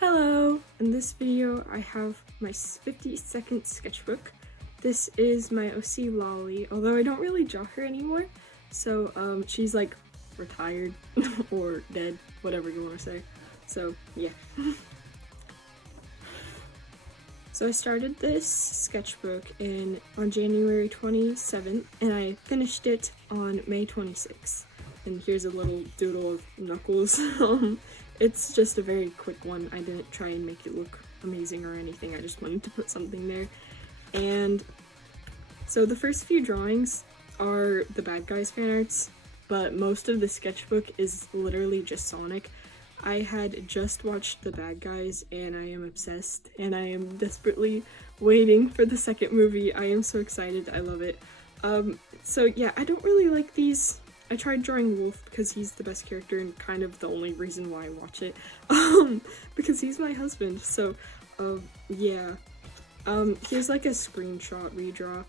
Hello! In this video I have my 50-second sketchbook. This is my OC Lolly, although I don't really draw her anymore, so she's like retired or dead, whatever you want to say. So yeah. So I started this sketchbook on January 27th and I finished it on May 26th. And here's a little doodle of Knuckles. It's just a very quick one. I didn't try and make it look amazing or anything. I just wanted to put something there. And so the first few drawings are the bad guys fan arts, but most of the sketchbook is literally just Sonic. I had just watched The Bad Guys and I am obsessed and I am desperately waiting for the second movie. I am so excited. I love it. So yeah, I don't really like these. I tried drawing Wolf because he's the best character and kind of the only reason why I watch it, because he's my husband. So, yeah. Here's like a screenshot redraw.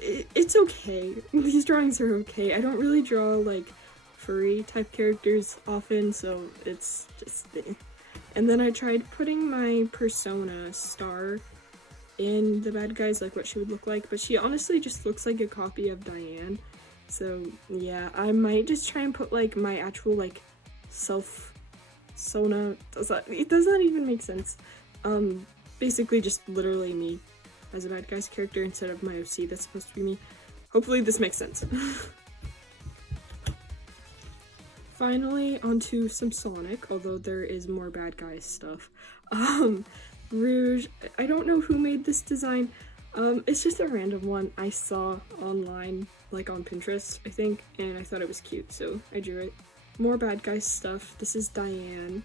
It's okay. These drawings are okay. I don't really draw like furry type characters often, so it's just And then I tried putting my persona Star in The Bad Guys, like what she would look like, but she honestly just looks like a copy of Diane. So yeah, I might just try and put like my actual like self-sona. It does not even make sense. Basically just literally me as a Bad Guys character instead of my OC that's supposed to be me. Hopefully this makes sense. Finally, onto some Sonic, although there is more Bad Guys stuff. Rouge, I don't know who made this design. It's just a random one I saw online, like on Pinterest, I think, and I thought it was cute, so I drew it. More Bad Guys stuff. This is Diane.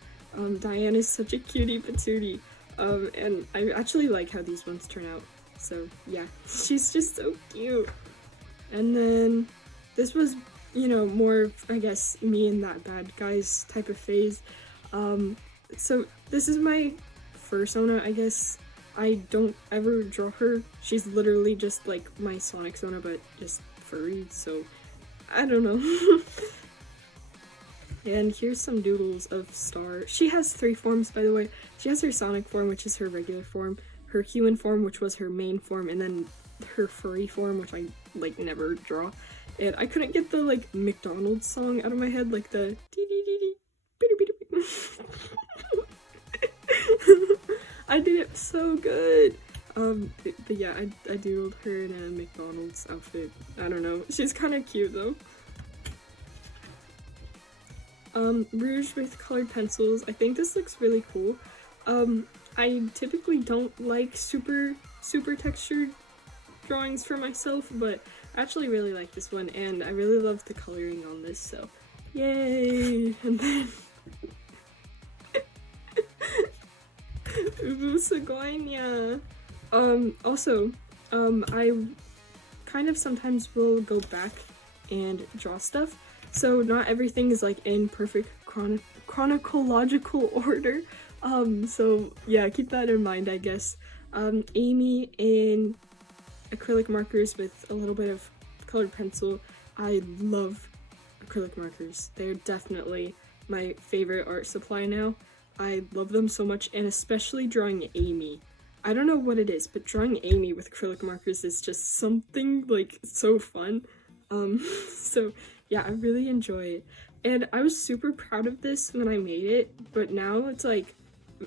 Diane is such a cutie patootie, and I actually like how these ones turn out, so yeah, she's just so cute. And then this was, you know, more, I guess, me in that Bad Guys type of phase. So this is my fursona, I guess. I don't ever draw her. She's literally just like my Sonic Sona, but just furry, so I don't know. And here's some doodles of Star. She has 3 forms, by the way. She has her Sonic form, which is her regular form, her human form, which was her main form, and then her furry form, which I like never draw. And I couldn't get the like McDonald's song out of my head, like the dee dee dee dee. I did it so good. But yeah, I doodled her in a McDonald's outfit. I don't know. She's kind of cute though. Rouge with colored pencils. I think this looks really cool. I typically don't like super textured drawings for myself, but I actually really like this one, and I really love the coloring on this, so yay! And then Ubu also, I kind of sometimes will go back and draw stuff, so not everything is like in perfect chronological order, so yeah, keep that in mind, I guess. Amy in acrylic markers with a little bit of colored pencil. I love acrylic markers. They're definitely my favorite art supply now. I love them so much, and especially drawing Amy. I don't know what it is, but drawing Amy with acrylic markers is just something like so fun. So yeah, I really enjoy it. And I was super proud of this when I made it, but now it's like,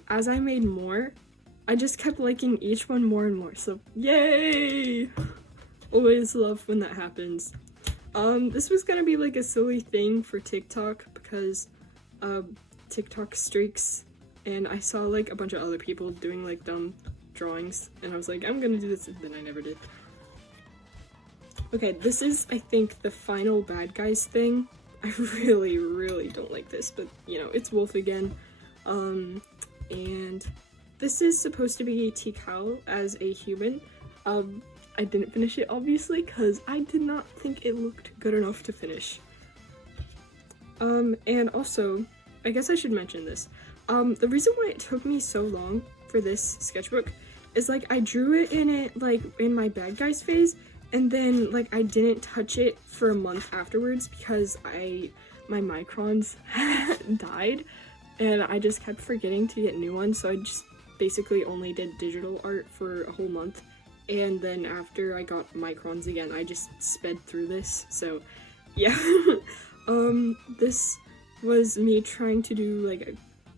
as I made more, I just kept liking each one more and more, so yay! Always love when that happens. This was gonna be like a silly thing for TikTok because, TikTok streaks, and I saw like a bunch of other people doing like dumb drawings, and I was like, I'm gonna do this, and then I never did. Okay, this is, I think, the final Bad Guys thing. I really don't like this, but you know, it's Wolf again. And this is supposed to be Tikal as a human. I didn't finish it, obviously, because I did not think it looked good enough to finish. And also, I guess I should mention this. The reason why it took me so long for this sketchbook is, like, I drew it in my Bad Guys phase, and then, like, I didn't touch it for a month afterwards because my microns died. and I just kept forgetting to get new ones, so I just basically only did digital art for a whole month, and then after I got microns again, I just sped through this, so yeah. This was me trying to do like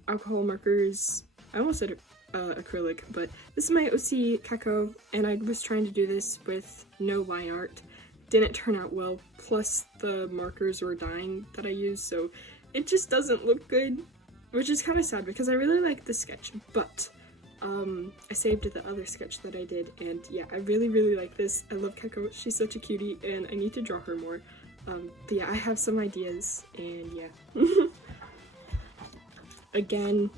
alcohol markers. I almost said acrylic, but this is my OC Keko, and I was trying to do this with no line art. Didn't turn out well, plus the markers were dying that I used, so it just doesn't look good, which is kind of sad because I really like the sketch, but I saved the other sketch that I did, and yeah, I really like this. I love Keko, she's such a cutie, and I need to draw her more. But yeah, I have some ideas, and yeah. Again,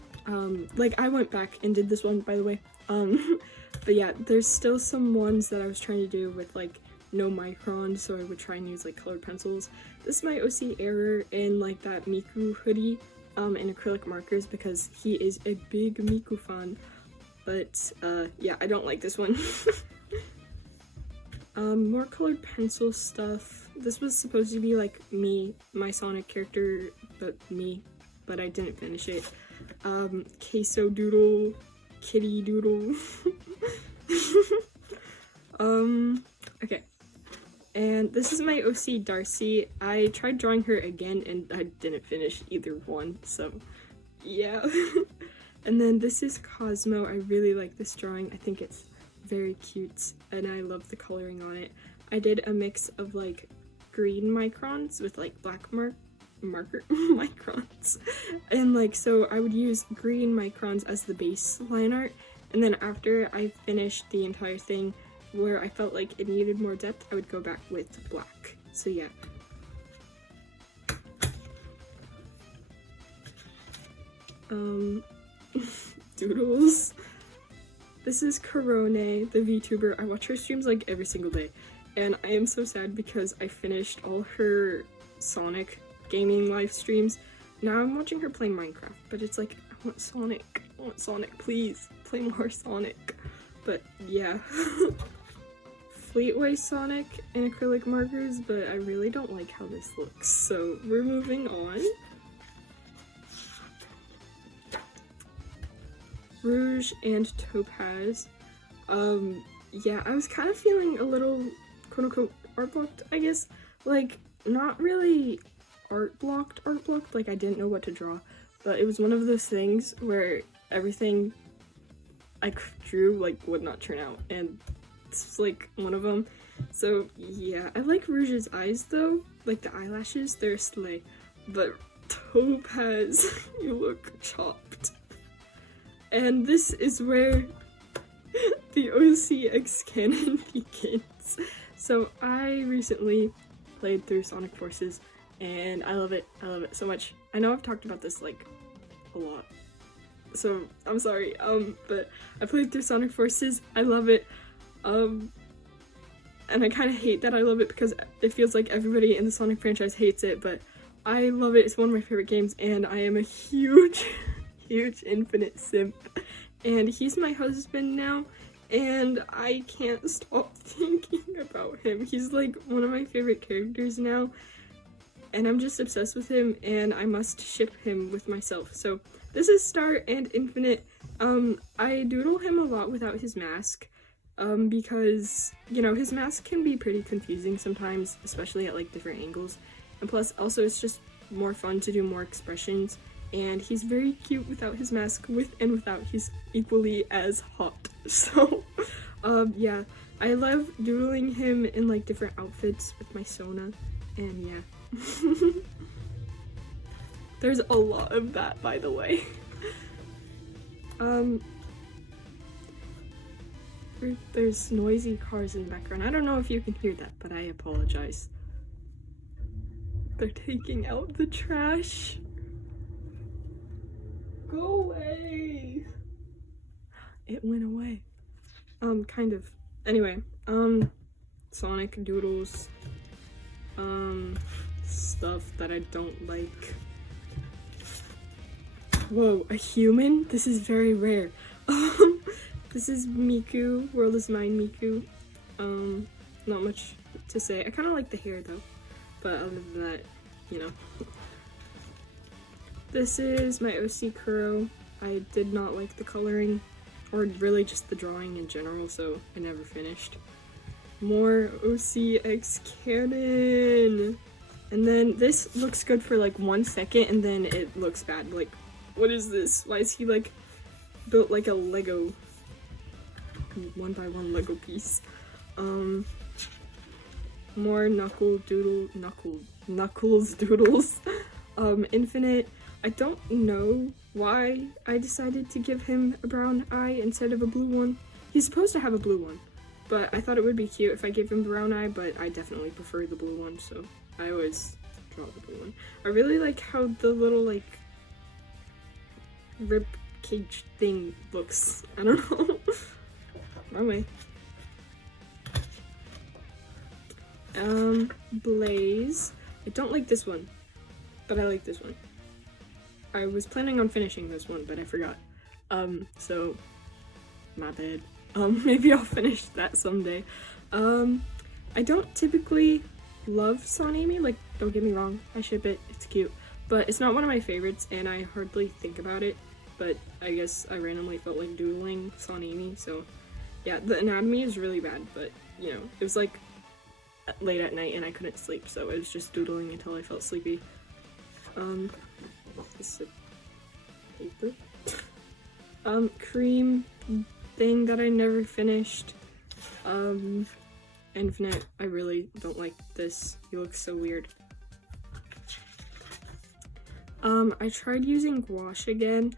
like I went back and did this one, by the way, but yeah, there's still some ones that I was trying to do with like no microns, so I would try and use like colored pencils. This is my OC Error in like that Miku hoodie, in acrylic markers because he is a big Miku fan, but yeah, I don't like this one. More colored pencil stuff. This was supposed to be like me, my Sonic character, but I didn't finish it. Queso doodle, kitty doodle. Okay. And this is my OC Darcy. I tried drawing her again and I didn't finish either one, so yeah. And then this is Cosmo. I really like this drawing. I think it's very cute and I love the coloring on it. I did a mix of like green microns with like black marker microns, and like so I would use green microns as the base line art, and then after I finished the entire thing where I felt like it needed more depth, I would go back with black. So yeah. Doodles. This is Corone, the VTuber. I watch her streams like every single day, and I am so sad because I finished all her Sonic gaming live streams. Now I'm watching her play Minecraft, but it's like, I want Sonic, please, play more Sonic. But yeah. Fleetway Sonic in acrylic markers, but I really don't like how this looks, so we're moving on. Rouge and Topaz. Yeah, I was kind of feeling a little quote-unquote art blocked, I guess. Like, not really art blocked, like I didn't know what to draw, but it was one of those things where everything I drew like would not turn out, and this was like one of them. So yeah, I like Rouge's eyes though, like the eyelashes, they're slay, but Topaz, you look chopped. And this is where the OCX canon begins. So I recently played through Sonic Forces, and I love it so much. I know I've talked about this like a lot, so I'm sorry, but I played through Sonic Forces, I love it, and I kind of hate that I love it because it feels like everybody in the Sonic franchise hates it, but I love it. It's one of my favorite games, and I am a huge Infinite simp, and he's my husband now, and I can't stop thinking about him. He's like one of my favorite characters now, and I'm just obsessed with him, and I must ship him with myself. So this is Star and Infinite. I doodle him a lot without his mask, because, you know, his mask can be pretty confusing sometimes, especially at like different angles, and plus also it's just more fun to do more expressions, and he's very cute without his mask. With and without, he's equally as hot. So yeah, I love doodling him in like different outfits with my Sona, and yeah. There's a lot of that, by the way. There's noisy cars in the background. I don't know if you can hear that, but I apologize. They're taking out the trash. Go away! It went away. Kind of. Anyway, Sonic doodles. Stuff that I don't like. Whoa, a human? This is very rare. This is Miku, World is Mine Miku. Not much to say. I kind of like the hair though, but other than that, you know. This is my OC Kuro. I did not like the coloring, or really just the drawing in general, so I never finished. More OCX Cannon! And then this looks good for like 1 second and then it looks bad. Like, what is this? Why is he like built like a Lego 1x1 Lego piece? More Knuckles Doodles. Infinite. I don't know why I decided to give him a brown eye instead of a blue one. He's supposed to have a blue one, but I thought it would be cute if I gave him a brown eye, but I definitely prefer the blue one, so I always draw the blue one. I really like how the little like rib cage thing looks. I don't know. Wrong way. Blaze. I don't like this one, but I like this one. I was planning on finishing this one, but I forgot. So my bad. Maybe I'll finish that someday. I don't typically love Sonami, like, don't get me wrong, I ship it, it's cute, but it's not one of my favorites, and I hardly think about it, but I guess I randomly felt like doodling Sonami, so yeah, the anatomy is really bad, but, you know, it was like late at night and I couldn't sleep, so I was just doodling until I felt sleepy. This is a paper. Cream thing that I never finished. Infinite, I really don't like this. He looks so weird. I tried using gouache again.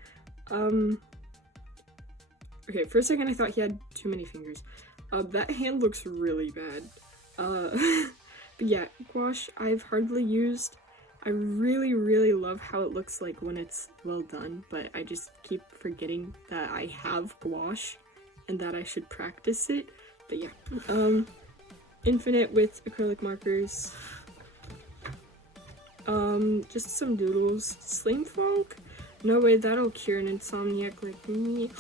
Okay, for a second I thought he had too many fingers. That hand looks really bad. But yeah, gouache I've hardly used. I really love how it looks like when it's well done, but I just keep forgetting that I have gouache and that I should practice it. But yeah, Infinite with acrylic markers. Just some doodles. Sling Funk? No way, that'll cure an insomniac like me.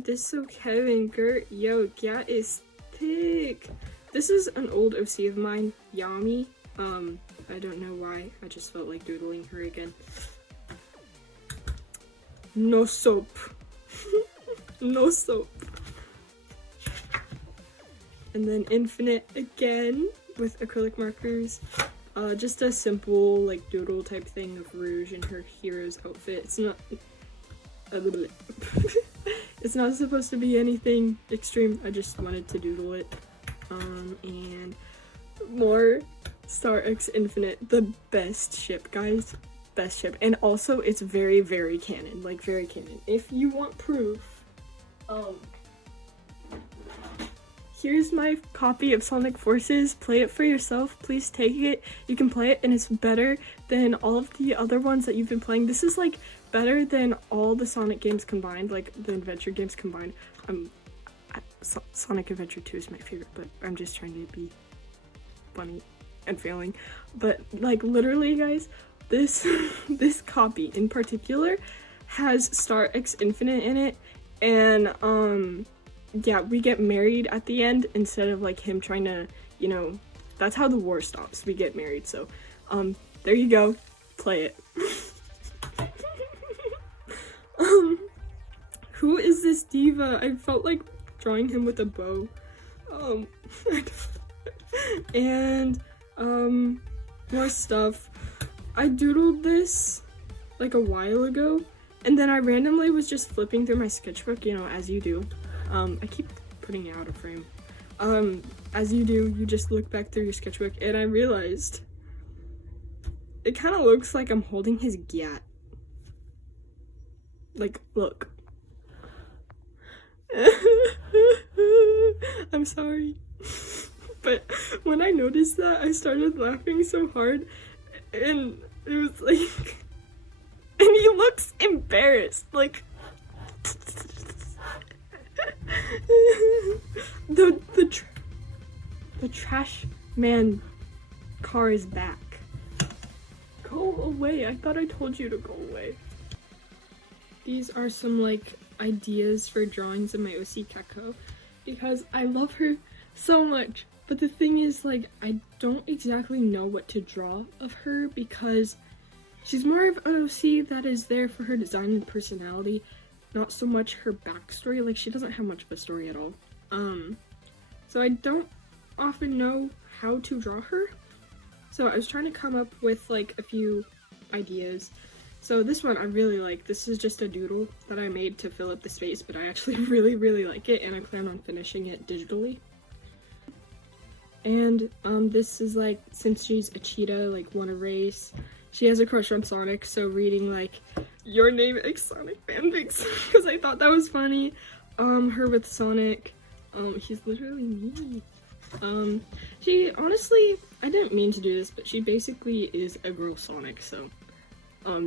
This is so Kevin, Gert, yo, Gat is thick. This is an old OC of mine, Yami. I don't know why, I just felt like doodling her again. No soap. No soap. And then Infinite again with acrylic markers. Just a simple like doodle type thing of Rouge in her hero's outfit. It's not it's not supposed to be anything extreme. I just wanted to doodle it. And more Arrtx Infinite, the best ship, guys. Best ship. And also it's very canon, like very canon. If you want proof, here's my copy of Sonic Forces. Play it for yourself. Please take it. You can play it and it's better than all of the other ones that you've been playing. This is like better than all the Sonic games combined, like the adventure games combined. Sonic Adventure 2 is my favorite, but I'm just trying to be funny and failing. But like literally guys, this this copy in particular has Arrtx Infinite in it, and yeah, we get married at the end instead of like him trying to, you know, that's how the war stops. We get married. So there you go, play it. Who is this diva? I felt like drawing him with a bow. And more stuff. I doodled this like a while ago, and then I randomly was just flipping through my sketchbook, you know, as you do. I keep putting it out of frame. As you do, you just look back through your sketchbook, and I realized it kind of looks like I'm holding his gat. Like, look. I'm sorry. But when I noticed that, I started laughing so hard, and it was like, and he looks embarrassed, like, the trash man car is back. Go away, I thought I told you to go away. These are some like ideas for drawings of my OC Keko, because I love her so much. But the thing is, like, I don't exactly know what to draw of her because she's more of an OC that is there for her design and personality, not so much her backstory. Like, she doesn't have much of a story at all. So I don't often know how to draw her. So I was trying to come up with like a few ideas. So this one I really like. This is just a doodle that I made to fill up the space, but I actually really like it, and I plan on finishing it digitally. And this is like, since she's a cheetah, like won a race, she has a crush on Sonic, so reading like Your Name X Sonic fanfics because I thought that was funny. Her with Sonic, he's literally me. She honestly, I didn't mean to do this, but she basically is a girl Sonic, so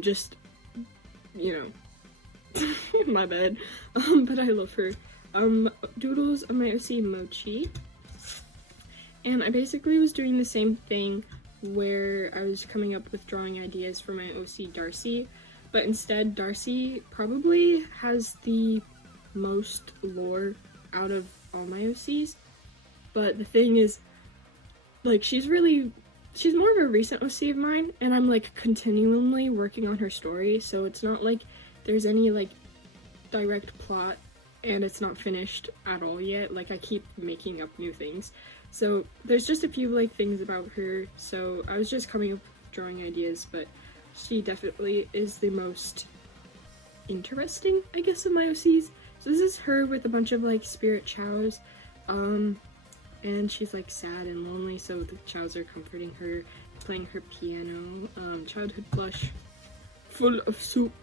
just, you know, my bad. But I love her. Doodles of my OC Mochi. And I basically was doing the same thing where I was coming up with drawing ideas for my OC Darcy, but instead Darcy probably has the most lore out of all my OCs. But the thing is, like, she's more of a recent OC of mine, and I'm like continually working on her story, so it's not like there's any like direct plot and it's not finished at all yet. Like, I keep making up new things. So there's just a few like things about her, so I was just coming up with drawing ideas, but she definitely is the most interesting, I guess, of my OCs. So this is her with a bunch of like spirit chows, and she's like sad and lonely, so the chows are comforting her, playing her piano. Childhood blush, full of soup.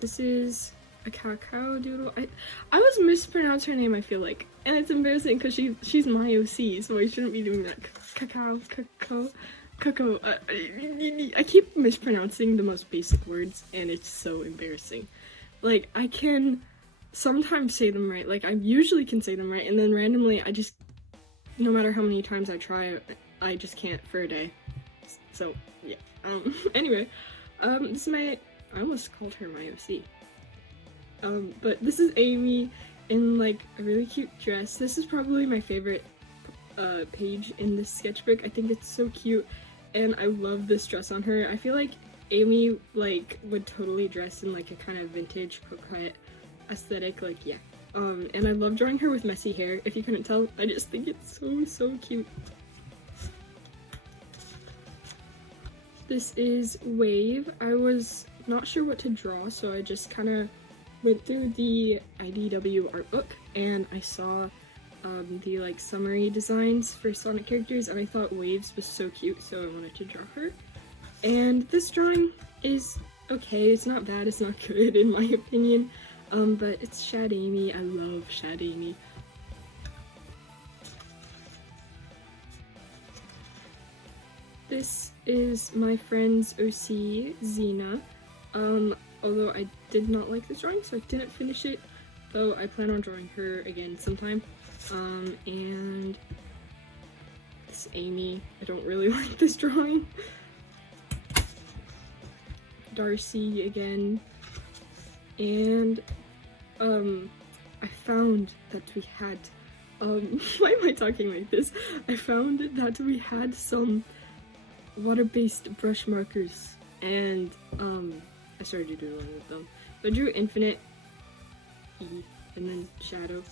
This is a cacao doodle. I was mispronounced her name, I feel like, and it's embarrassing because she's my OC, so I shouldn't be doing that. Cacao. I keep mispronouncing the most basic words, and it's so embarrassing. Like, I can sometimes say them right, like I usually can say them right, and then randomly I just, no matter how many times I try, I just can't for a day. So yeah. Anyway, this is I almost called her my OC. But this is Amy in like a really cute dress. This is probably my favorite page in this sketchbook. I think it's so cute, and I love this dress on her. I feel like Amy like would totally dress in like a kind of vintage coquette aesthetic, like, yeah. And I love drawing her with messy hair. If you couldn't tell, I just think it's so cute. This is Wave. I was not sure what to draw, so I just kind of went through the IDW art book, and I saw the like summary designs for Sonic characters, and I thought Waves was so cute, so I wanted to draw her. And this drawing is okay. It's not bad, it's not good in my opinion, but it's Shad Amy. I love Shad Amy. This is my friend's OC, Xena. Although I did not like this drawing, so I didn't finish it, though I plan on drawing her again sometime. And this Amy, I don't really like this drawing. Darcy again. And, I found that we had, why am I talking like this? I found that we had some water-based brush markers, and, I started doodling with them. So I drew Infinite, E, and then Shadow.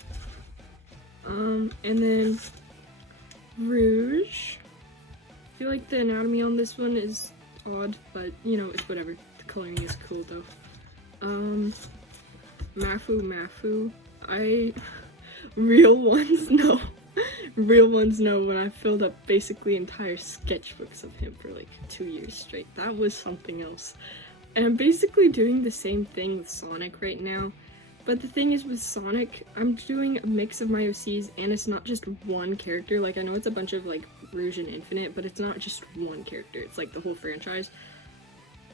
And then Rouge. I feel like the anatomy on this one is odd, but, you know, it's whatever. The coloring is cool, though. Mafu. Real ones know. Real ones know when I filled up basically entire sketchbooks of him for like 2 years straight. That was something else. And I'm basically doing the same thing with Sonic right now. But the thing is with Sonic, I'm doing a mix of my OCs, and it's not just one character. Like, I know it's a bunch of like Rouge and Infinite, but it's not just one character. It's like the whole franchise.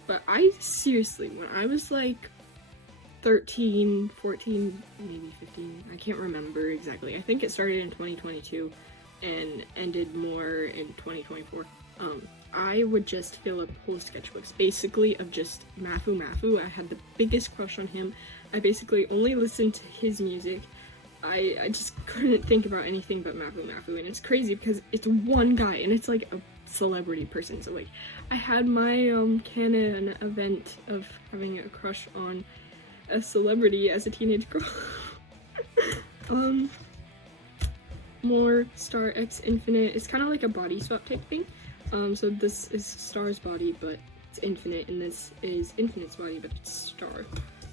But I seriously, when I was like 13, 14, maybe 15, I can't remember exactly. I think it started in 2022 and ended more in 2024. I would just fill up whole sketchbooks, basically, of just Mafu. I had the biggest crush on him. I basically only listened to his music. I just couldn't think about anything but Mafu, and it's crazy because it's one guy, and it's like a celebrity person. So like I had my canon event of having a crush on a celebrity as a teenage girl. More Arrtx Infinite. It's kind of like a body swap type thing. So this is Star's body, but it's Infinite, and this is Infinite's body, but it's Star.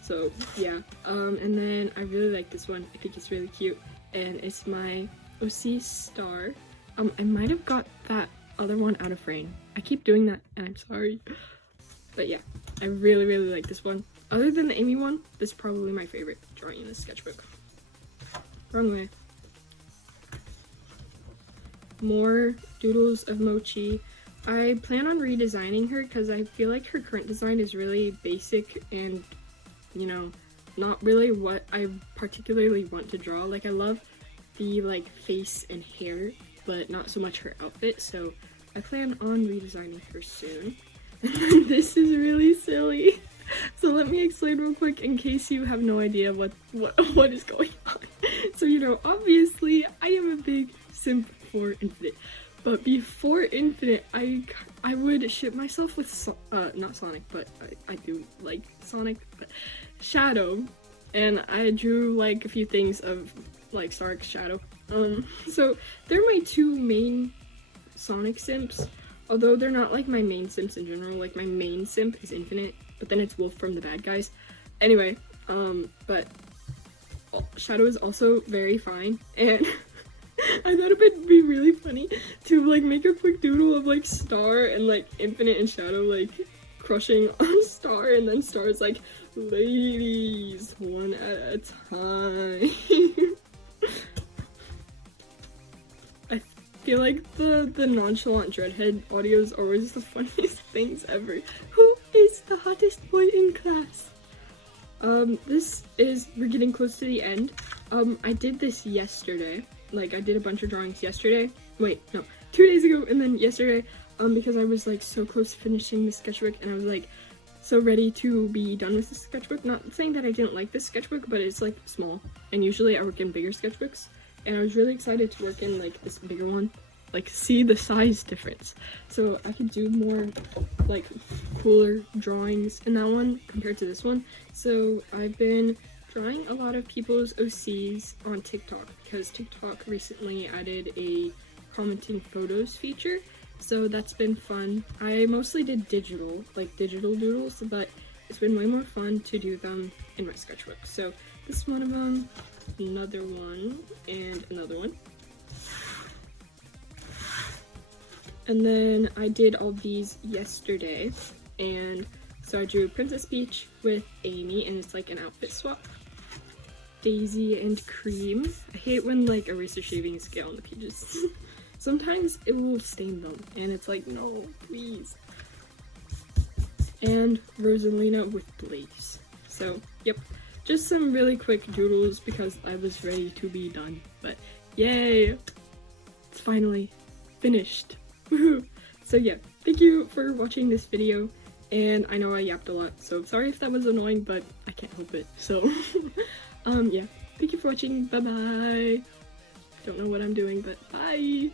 So yeah. And then I really like this one. I think it's really cute, and it's my OC Star. I might have got that other one out of frame. I keep doing that, and I'm sorry. But yeah, I really, really like this one. Other than the Amy one, this is probably my favorite drawing in this sketchbook. Wrong way. More doodles of Mochi. I plan on redesigning her because I feel like her current design is really basic and, you know, not really what I particularly want to draw. Like, I love the, like, face and hair, but not so much her outfit, so I plan on redesigning her soon. And then this is really silly. So let me explain real quick in case you have no idea what is going on. So, you know, obviously I am a big simp for Infinite, but before Infinite I would ship myself with not Sonic, but I do like Sonic, but Shadow, and I drew like a few things of like Stark's Shadow. So they're my two main Sonic simps, although they're not like my main simps in general. Like my main simp is Infinite, but then it's Wolf from the Bad Guys. Anyway, but Shadow is also very fine, and I thought it would be really funny to like make a quick doodle of like Star and like Infinite and Shadow like crushing on Star, and then Star is like, ladies, one at a time. I feel like the nonchalant dreadhead audios are always the funniest things ever. Who is the hottest boy in class? We're getting close to the end. I did this yesterday. Like, I did a bunch of drawings yesterday. Wait, no, 2 days ago, and then yesterday, because I was like so close to finishing the sketchbook, and I was like so ready to be done with the sketchbook. Not saying that I didn't like this sketchbook, but it's like small, and usually I work in bigger sketchbooks, and I was really excited to work in like this bigger one, like see the size difference, so I could do more like cooler drawings in that one compared to this one. So I've been drawing a lot of people's OCs on TikTok because TikTok recently added a commenting photos feature, so that's been fun. I mostly did digital, like digital doodles, but it's been way more fun to do them in my sketchbook. So this is one of them, another one, and another one. And then I did all these yesterday, and so I drew Princess Peach with Amy, and it's like an outfit swap. Daisy and Cream. I hate when like eraser shavings get on the pages. Sometimes it will stain them, and it's like, no, please. And Rosalina with Blaze. So, yep, just some really quick doodles because I was ready to be done. But yay! It's finally finished. Woohoo! So yeah, thank you for watching this video, and I know I yapped a lot, so sorry if that was annoying, but I can't help it. So yeah, thank you for watching. Bye bye. Don't know what I'm doing, but bye.